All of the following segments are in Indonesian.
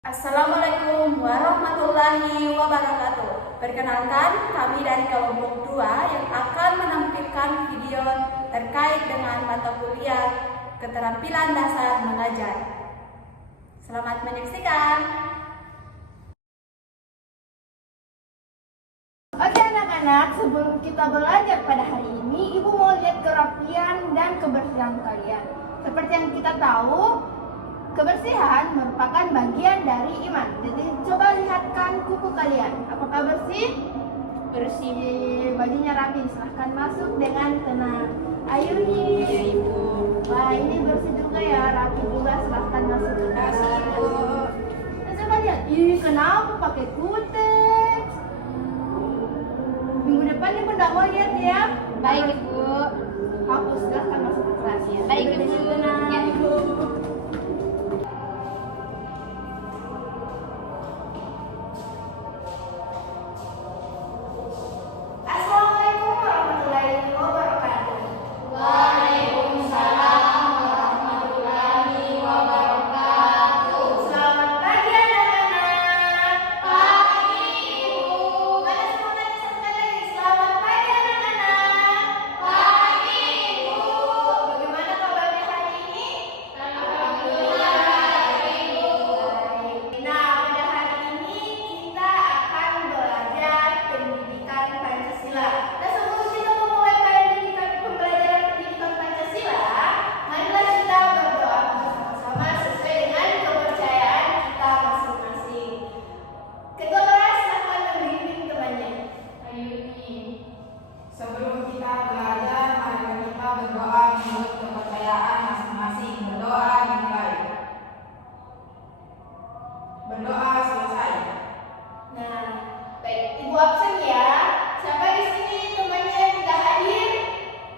Assalamualaikum warahmatullahi wabarakatuh. Perkenalkan, kami dari kelompok 2 yang akan menampilkan video terkait dengan mata kuliah Keterampilan Dasar Mengajar. Selamat menyaksikan. Oke anak-anak, sebelum kita belajar pada hari ini, Ibu mau lihat kerapian dan kebersihan kalian. Seperti yang kita tahu, kebersihan merupakan bagian dari iman. Jadi coba lihatkan kuku kalian. Apakah bersih? Bersih. Bajunya rapi. Silahkan masuk dengan tenang. Ayo nih. Ya, Ibu. Wah, ini bersih juga ya, rapi juga. Silahkan masuk ke dalam. Ibu. Nah, coba lihat. Ih, kenapa pakai kutek? Minggu depan Ibu tidak mau lihat ya. Baik, Ibu. Hapus, silahkan masuk ke kelas ya. Baik, Duduk di Ibu. situ, Nak. Ya, Ibu. Assalamualaikum warahmatullahi wabarakatuh. Selamat pagi anak-anak. Pagi Ibu. Mana semuanya sekali lagi. Selamat pagi anak-anak. Pagi Ibu. Bagaimana kabarnya hari ini? Alhamdulillah baik Ibu. Nah, pada hari ini kita akan belajar pendidikan Pancasila. Nah, sebelum kita memulai pembelajaran pendidikan Pancasila, marilah kita berdoa bersama-sama sesuai dengan kepercayaan kita masing-masing. Ketua kelas akan membimbing temannya. Ayo nih. Sebelum kita belajar, mari kita berdoa menurut kepercayaan masing-masing. Berdoa dimulai. Berdoa selesai. Nah, baik, Ibu absen ya. Siapa di sini temannya yang tidak hadir?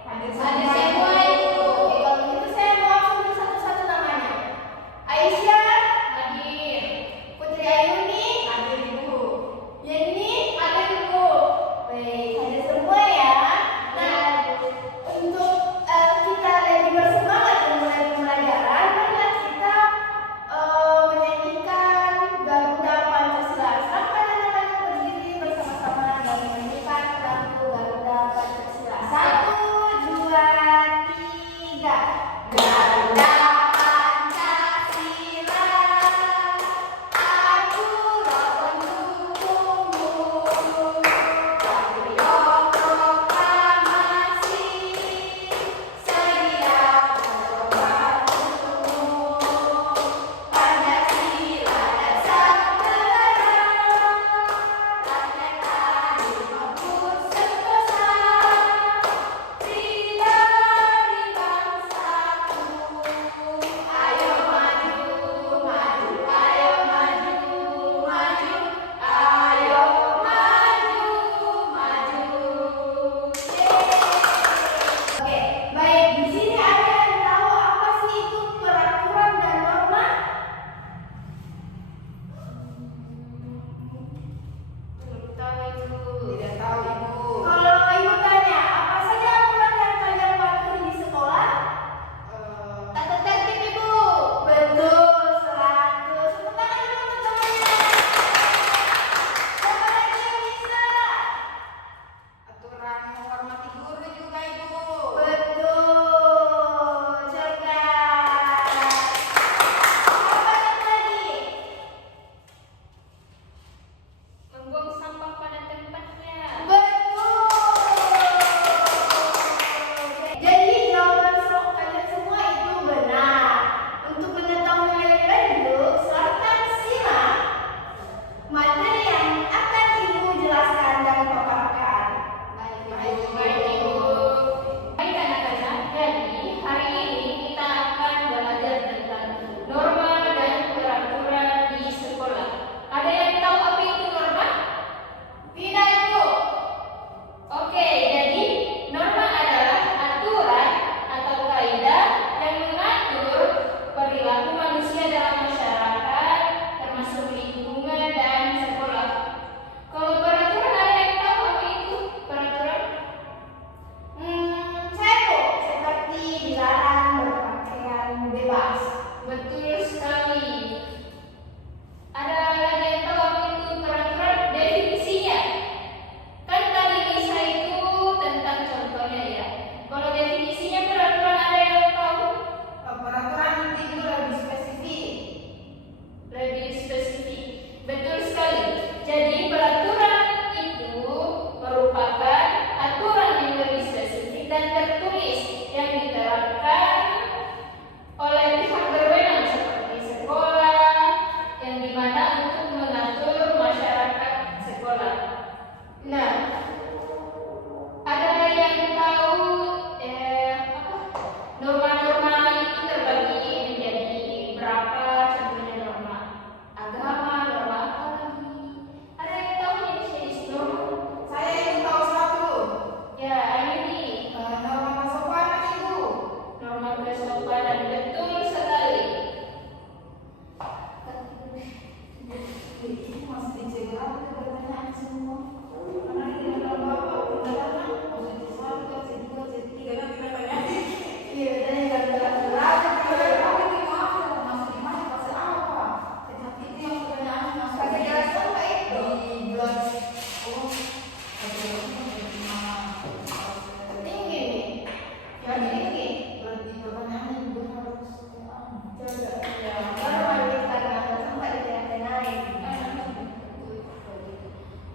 Hadir Hadir semua. semua, Ibu. Oke, kalau begitu saya mau absen satu-satu namanya. Aisyah, Hadir. Putri Ayuni, Hadir Ibu. Yeni, hadir Ibu. Baik, hadir semua ya. Nah, untuk kita lebih bersemangat memulai pembelajaran, marilah kita menyanyikan Garuda Pancasila. Silakan anak-anak berdiri bersama-sama.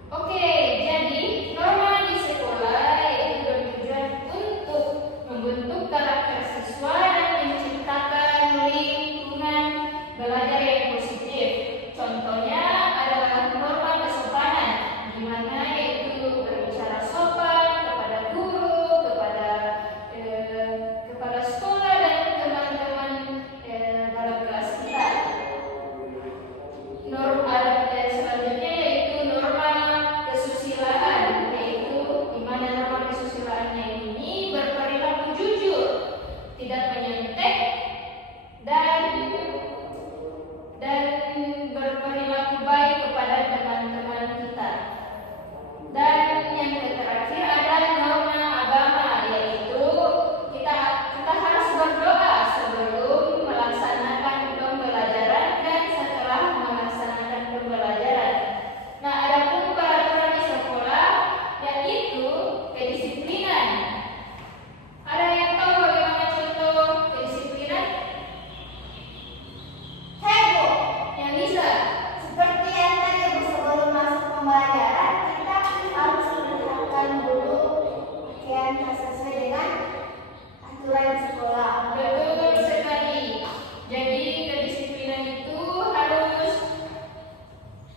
Oke, jadi norma di sekolah itu bertujuan untuk membentuk karakter siswa dan menciptakan lingkungan belajar yang positif. Contohnya adalah norma kesopanan, di mana yaitu berbicara sopan kepada guru, kepada kepala sekolah dan teman-teman dalam kelas kita. Norma selanjutnya yaitu norma kesusilaan, yaitu di mana norma kesusilaannya ini berperilaku jujur, tidak menyentek dan berperilaku baik kepada teman-teman kita. Dan yang terakhir ada norma agama, yaitu kita harus berdoa sebelum melaksanakan pembelajaran dan setelah melaksanakan pembelajaran. Nah, adapun peraturan di sekolah yaitu kedisiplinan. Ada yang tahu bagaimana contoh kedisiplinan? Hei Bu, Yang bisa? seperti yang tadi Bu, sebelum masuk pembelajaran kita harus menyiapkan dulu pakaian yang sesuai dengan aturan sekolah. Betul sekali. Jadi kedisiplinan itu harus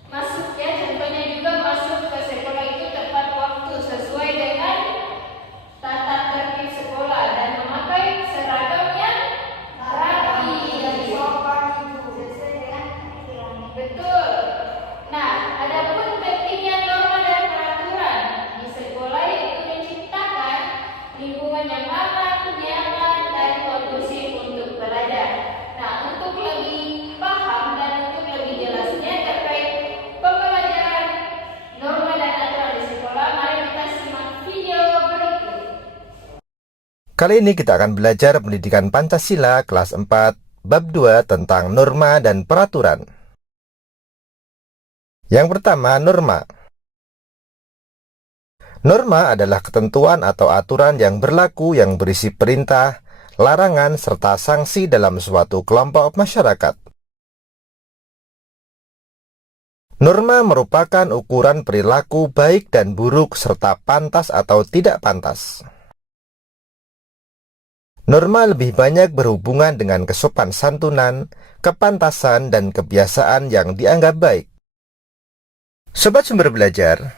masuk ya. Contohnya juga masuk ke sekolah itu tepat waktu sesuai dengan tata tertib sekolah dan memakai seragam yang rapi. Sopan Ibu, sesuai dengan aturan. Betul. Nah, adapun pentingnya norma dan peraturan di sekolah itu menciptakan lingkungan yang aman, nyaman, dan kondusif untuk belajar. Nah, untuk lebih paham dan untuk lebih jelasnya terkait pembelajaran norma dan aturan di sekolah, mari kita simak video berikut. Kali ini kita akan belajar pendidikan Pancasila kelas 4 bab 2 tentang norma dan peraturan. Yang pertama, norma. Norma adalah ketentuan atau aturan yang berlaku yang berisi perintah, larangan, serta sanksi dalam suatu kelompok masyarakat. Norma merupakan ukuran perilaku baik dan buruk serta pantas atau tidak pantas. Norma lebih banyak berhubungan dengan kesopan santunan, kepantasan, dan kebiasaan yang dianggap baik. Sobat Sumber Belajar,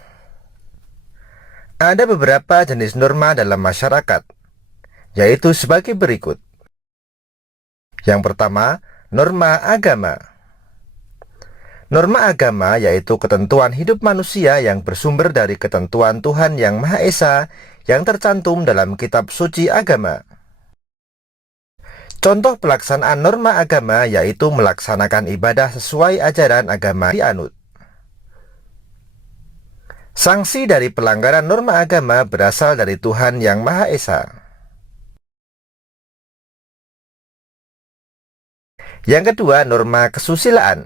ada beberapa jenis norma dalam masyarakat, yaitu sebagai berikut. Yang pertama, norma agama. Norma agama yaitu ketentuan hidup manusia yang bersumber dari ketentuan Tuhan Yang Maha Esa yang tercantum dalam kitab suci agama. Contoh pelaksanaan norma agama yaitu melaksanakan ibadah sesuai ajaran agama dianut. Sanksi dari pelanggaran norma agama berasal dari Tuhan Yang Maha Esa. Yang kedua, norma kesusilaan,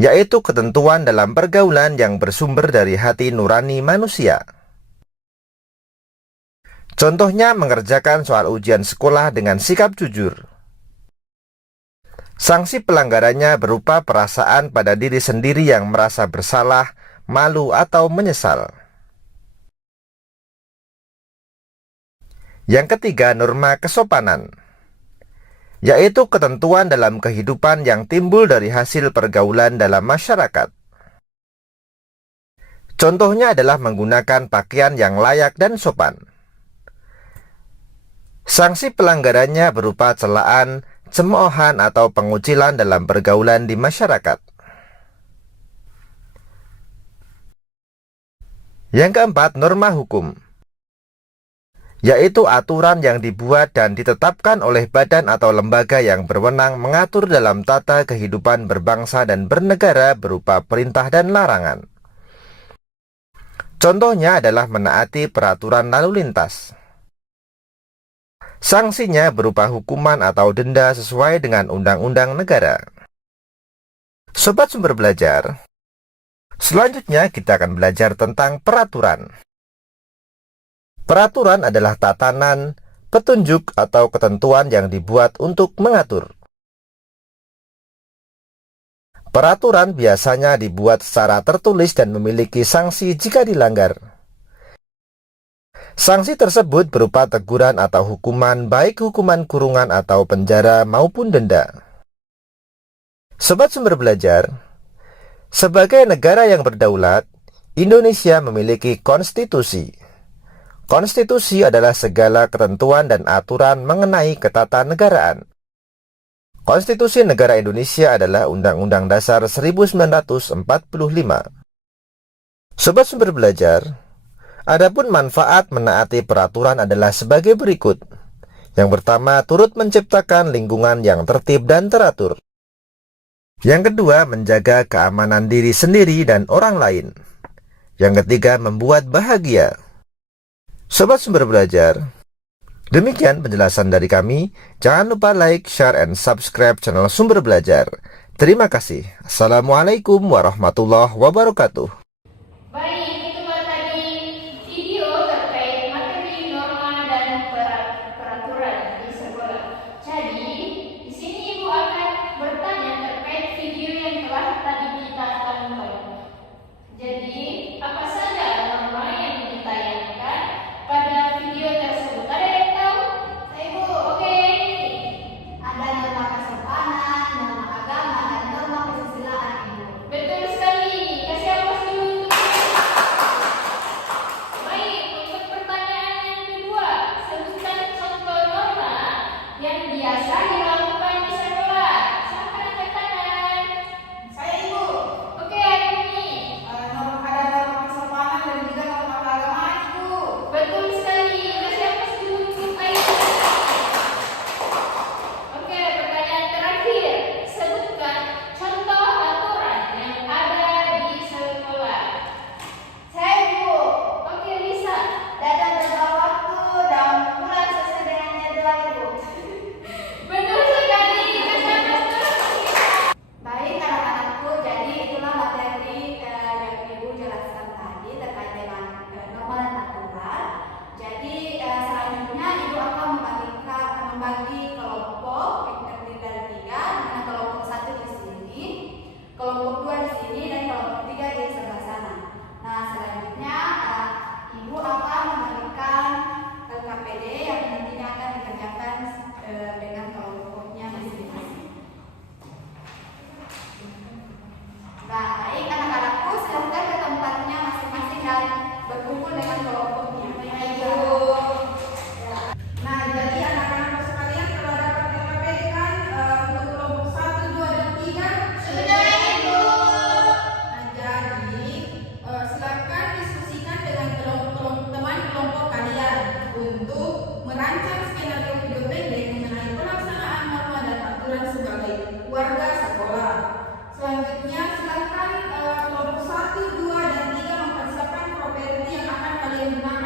yaitu ketentuan dalam pergaulan yang bersumber dari hati nurani manusia. Contohnya mengerjakan soal ujian sekolah dengan sikap jujur. Sanksi pelanggarannya berupa perasaan pada diri sendiri yang merasa bersalah, malu, atau menyesal. Yang ketiga, norma kesopanan, yaitu ketentuan dalam kehidupan yang timbul dari hasil pergaulan dalam masyarakat. Contohnya adalah menggunakan pakaian yang layak dan sopan. Sanksi pelanggarannya berupa celaan, cemoohan, atau pengucilan dalam pergaulan di masyarakat. Yang keempat, norma hukum, yaitu aturan yang dibuat dan ditetapkan oleh badan atau lembaga yang berwenang mengatur dalam tata kehidupan berbangsa dan bernegara berupa perintah dan larangan. Contohnya adalah menaati peraturan lalu lintas. Sanksinya berupa hukuman atau denda sesuai dengan undang-undang negara. Sobat Sumber Belajar, selanjutnya kita akan belajar tentang peraturan. Peraturan adalah tatanan, petunjuk, atau ketentuan yang dibuat untuk mengatur. Peraturan biasanya dibuat secara tertulis dan memiliki sanksi jika dilanggar. Sanksi tersebut berupa teguran atau hukuman, baik hukuman kurungan atau penjara maupun denda. Sobat Sumber Belajar, sebagai negara yang berdaulat, Indonesia memiliki konstitusi. Konstitusi adalah segala ketentuan dan aturan mengenai ketatanegaraan. Konstitusi Negara Indonesia adalah Undang-Undang Dasar 1945. Sobat Sumber Belajar, adapun manfaat menaati peraturan adalah sebagai berikut. Yang pertama, turut menciptakan lingkungan yang tertib dan teratur. Yang kedua, menjaga keamanan diri sendiri dan orang lain. Yang ketiga, membuat bahagia. Sobat Sumber Belajar, demikian penjelasan dari kami. Jangan lupa like, share, and subscribe channel Sumber Belajar. Terima kasih. Assalamualaikum warahmatullahi wabarakatuh. Baik, itu tadi video terkait materi norma dan peraturan di sekolah. Jadi, di sini Ibu akan bertanya terkait video yang telah tadi kita tonton. Jadi, apa saja norma yang ditayangkan pada video tersebut? Ada yang tahu? Saya Ibu, Oke. ada norma kesopanan, norma agama, dan norma kesusilaan Ibu. Betul sekali. Kasih aplaus dulu untuk baik, untuk pertanyaan yang kedua, sebutkan contoh norma yang biasa dilakukan di sekolah. Siapa angkat tangan? Saya Ibu, Oke, Aini. ada norma kesopanan dan juga norma keagamaan Ibu. Betul sekali. Kasih aplaus dulu untuk Aini. Oke, pertanyaan terakhir. Sebutkan contoh aturan yang ada di sekolah. Saya Ibu, Oke, Lisa. datang tepat waktu dan pulang sesuai dengan jadwal Ibu. Betul sekali. Kasih aplaus dulu. Baik anak-anakku, jadi itulah materi yang Ibu jelaskan tadi terkait dengan norma dan aturan. Jadi selanjutnya Ibu akan membagi kelompok yang terdiri dari 3, dimana kelompok 1 di sini, kelompok 2 di sini, dan kelompok 3 di sebelah sana. Nah, selanjutnya Ibu akan memberikan KPD yang nantinya akan dikerjakan dengan kelompoknya masing-masing. Baik anak-anakku, silahkan ke tempatnya masing-masing dan berkumpul dengan kelompoknya. Nah, jadi anak-anakku sekalian telah dapat KKP kan untuk kelompok 1, 2, dan 3. Sudah Ibu. Nah, jadi silakan diskusikan dengan teman kelompok kalian untuk merancang skenario video pendek mengenai pelaksanaan norma dan aturan sebagai warga sekolah. Selanjutnya silakan kelompok 1, 2, dan 3 mempersiapkan properti yang akan kalian gunakan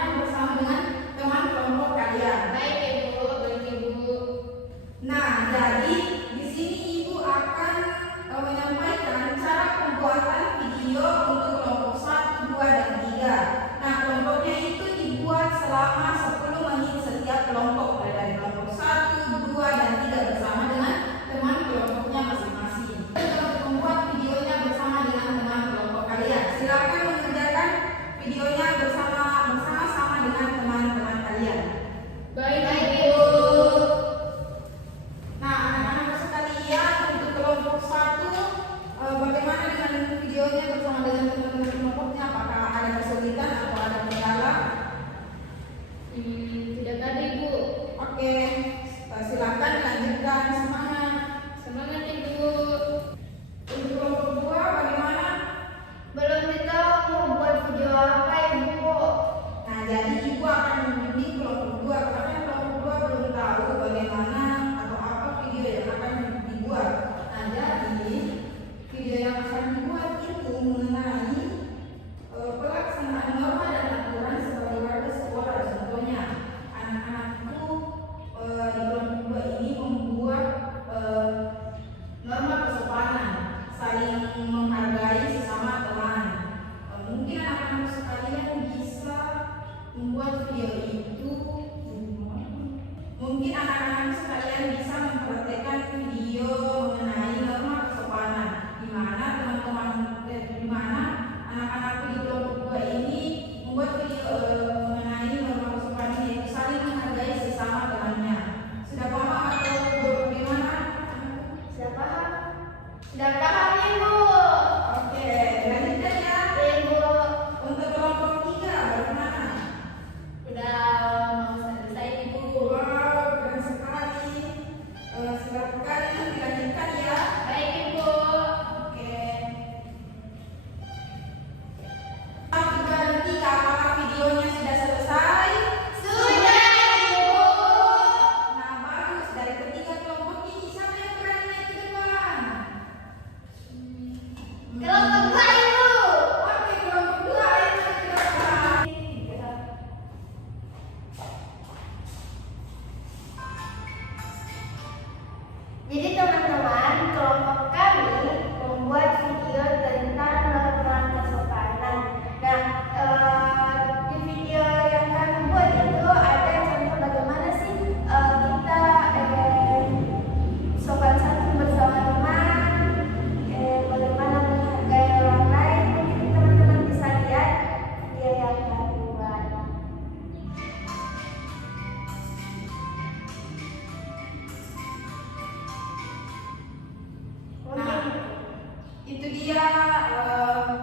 Itu dia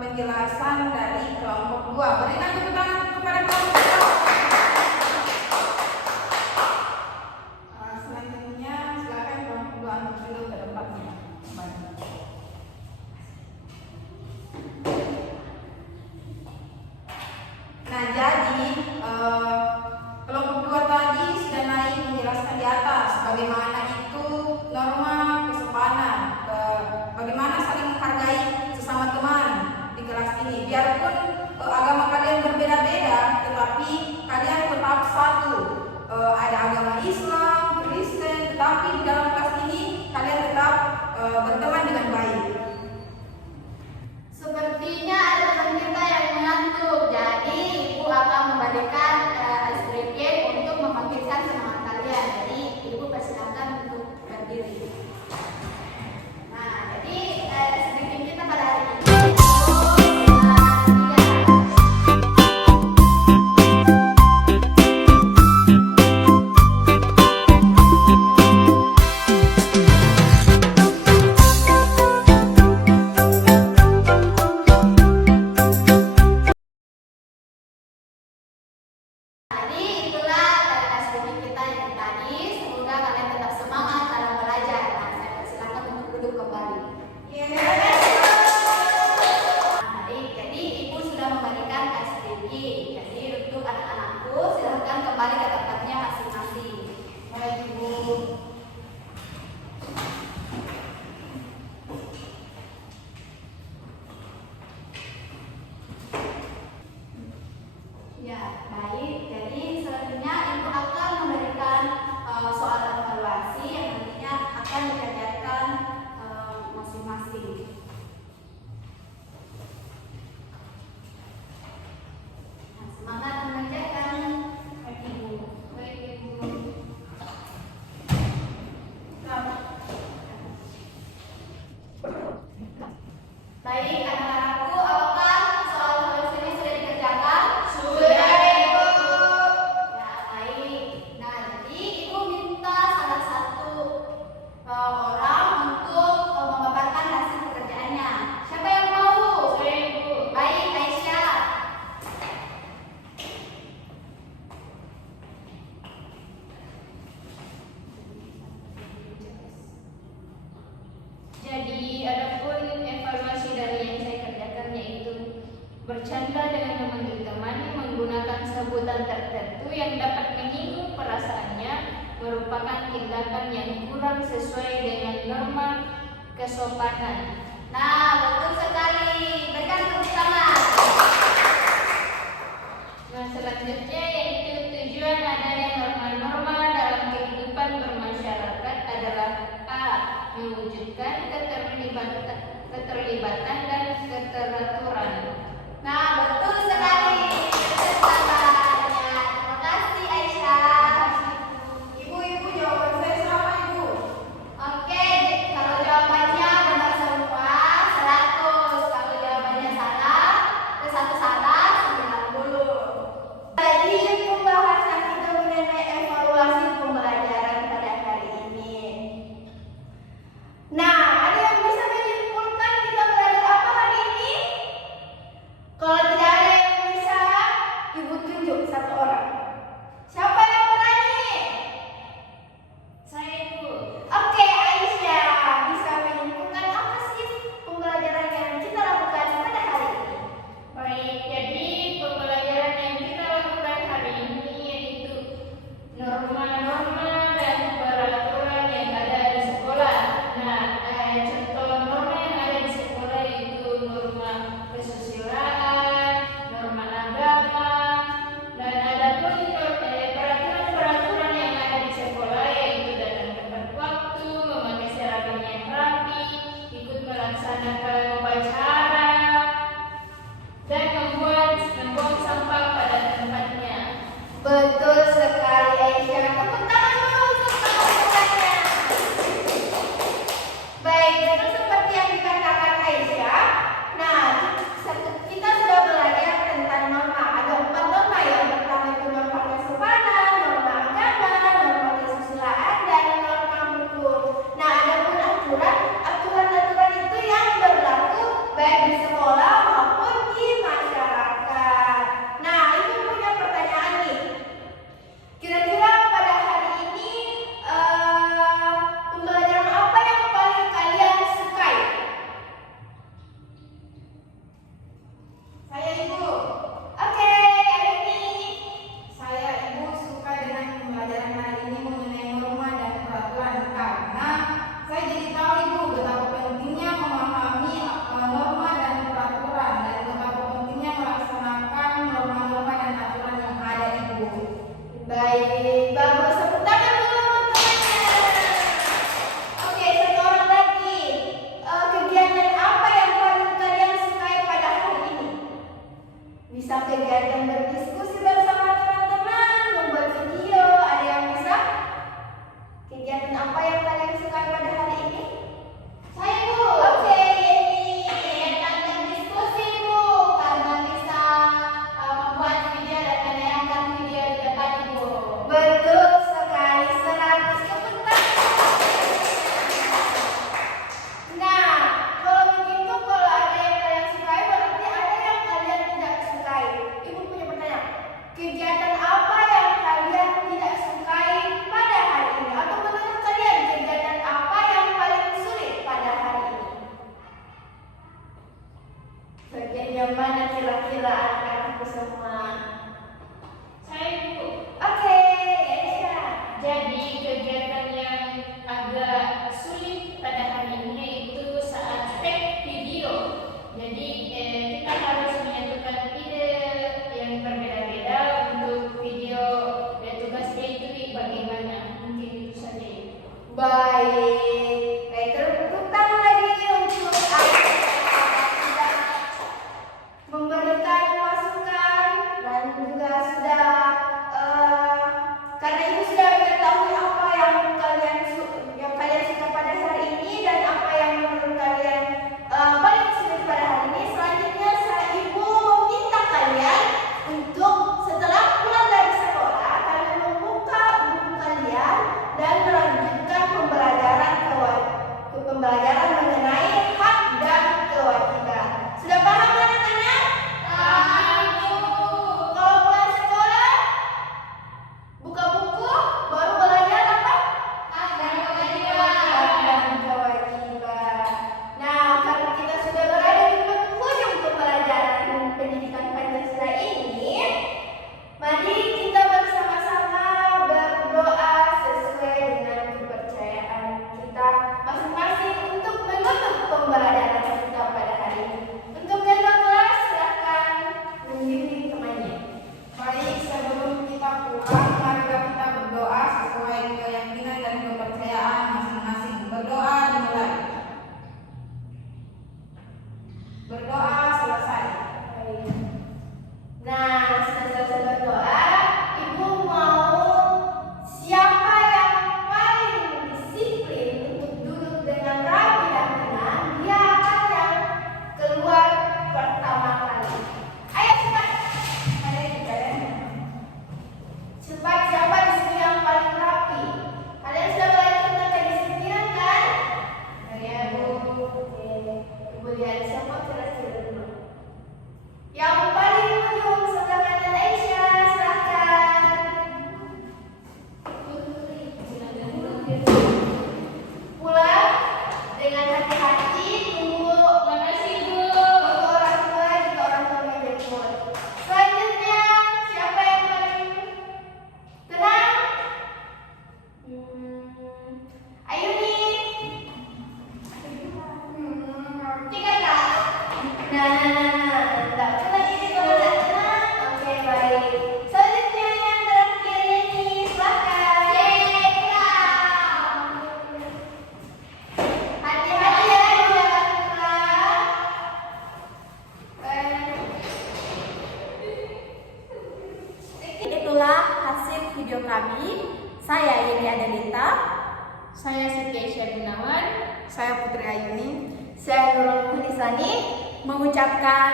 penjelasan dari kelompok 2. Berikan tepuk tangan kepada kelompok 2. Selanjutnya silakan kelompok 2 untuk duduk ke tempatnya. Nah, jadi kelompok 2 tadi sudah naik menjelaskan di atas bagaimana itu norma kesopanan, bagaimana saling menghargai sesama teman di kelas ini. Biarpun agama kalian berbeda-beda, tetapi kalian tetap satu. Ada agama Islam, Kristen, tetapi di dalam kelas ini kalian tetap berteman dengan baik. Sepertinya ada teman kita yang mengantuk, jadi Ibu akan memberikan es krim untuk membangkitkan semangat kalian. Jadi Ibu persilakan untuk berdiri. Nah, jadi es krim kita pada hari ini bercanda dengan memanggil teman menggunakan sebutan tertentu yang dapat menyinggung perasaannya merupakan tindakan yang kurang sesuai dengan norma kesopanan. Nah, betul sekali. Berikan tepuk tangan. Nah, selanjutnya yaitu tujuan adanya norma-norma dalam kehidupan bermasyarakat adalah A. Mewujudkan keterlibatan dan keteraturan. Nah, betul sekali. Kesempatannya. Terima kasih Aisyah. Ibu, jawaban saya sama Ibu. Oke, kalau jawabannya benar semua 100. Kalau jawabannya salah, satu salah 90. Jadi pembahasan kita mengenai evaluasi pembelajaran pada hari ini. Nah, ada yang bisa menyimpulkan kita belajar apa hari ini? Kalau tidak ada yang bisa, Ibu tunjuk satu orang. Siapa yang berani? Saya Ibu. Oke, Aisyah bisa menyimpulkan apa sih pembelajaran yang kita lakukan pada hari ini? Baik, jadi pembelajaran yang kita lakukan hari ini yaitu norma-norma dan peraturan yang ada di sekolah. Nah, contoh norma yang ada di sekolah yaitu norma kesusilaan, norma agama, dan ada pun peraturan-peraturan yang ada di sekolah yaitu datang tepat waktu, memakai seragam yang rapi, ikut melaksanakan upacara, dan membuang sampah pada tempatnya. Betul sekali Aisyah. Tepuk tangan dulu untuk teman-temannya. Baik, betul seperti yang dikatakan Aisyah. Nah, kita sudah belajar tentang norma. Ada 4 norma. Yang pertama itu norma kesopanan, norma agama, norma kesusilaan, dan norma hukum. Nah, ada pun aturan itu yang berlaku Bagian yang mana kira-kira anak-anakku semua? Saya Bu. Oke, Aisyah. Jadi kegiatan yang agak sulit pada hari ini itu saat tag video. Jadi kita harus menyatukan ide yang berbeda-beda untuk video dan tugasnya itu bagaimana. Mungkin itu saja. Baik, tepuk tangan lagi untuk Aisyah memberikan masukan dan juga sudah karena ibu sudah mengetahui apa yang kalian suka pada hari ini dan apa yang menurut kalian paling sulit pada hari ini. Selanjutnya ibu meminta kalian untuk setelah pulang dari sekolah kalian membuka buku kalian dan melanjutkan pembelajaran mengenai hak dan kewajiban. Sudah paham anak-anak? Paham, Bu. Kalau pulang sekolah, buka buku, baru belajar apa? Hak dan Hak kewajiban. dan kewajiban. Nah, karena kita sudah berada di penghujung pembelajaran pendidikan Pancasila ini, mari kita bersama-sama berdoa sesuai dengan kepercayaan kita masing-masing untuk menutup pembelajaran kita pada hari ini. Untuk ketua kelas, silakan membimbing temannya. Baik, sebelum kita pulang, marilah kita berdoa sesuai keyakinan dan kepercayaan masing-masing. Berdoa dimulai. Berdoa selesai. Nah, setelah selesai berdoa, ibu mau siapa yang paling disiplin untuk duduk dengan rapi dan tenang, dia akan yang keluar pertama kali. Ayo cepat. Ayo kita ya. Cepat, siapa di sini yang paling rapi? Kalian sudah belajar tentang kedisiplinan kan? Ya, Bu. Oke. Ibu lihat siapa kira-kira dulu. Yang paling ujung sebelah kanan Aisyah, silakan. Pulang dengan hati-hati, tunggu Makasih, Bu. foto orang tua jika orang tuanya jemput. Selanjutnya, siapa yang paling tenang? Ayuni. Tiga kak. Nah, tak lagi kalau tak tenang. Oke, baik. Selanjutnya yang terakhir ini, silakan. Hati-hati ya di jalan pulang. Itulah hasil video kami. Saya Yeni Adelita. Saya Siti Aisyah Gunawan. Saya Putri Ayuni. Saya Nurul Munisani. Mengucapkan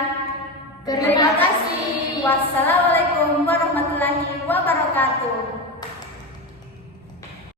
terima kasih. Wassalamualaikum warahmatullahi wabarakatuh.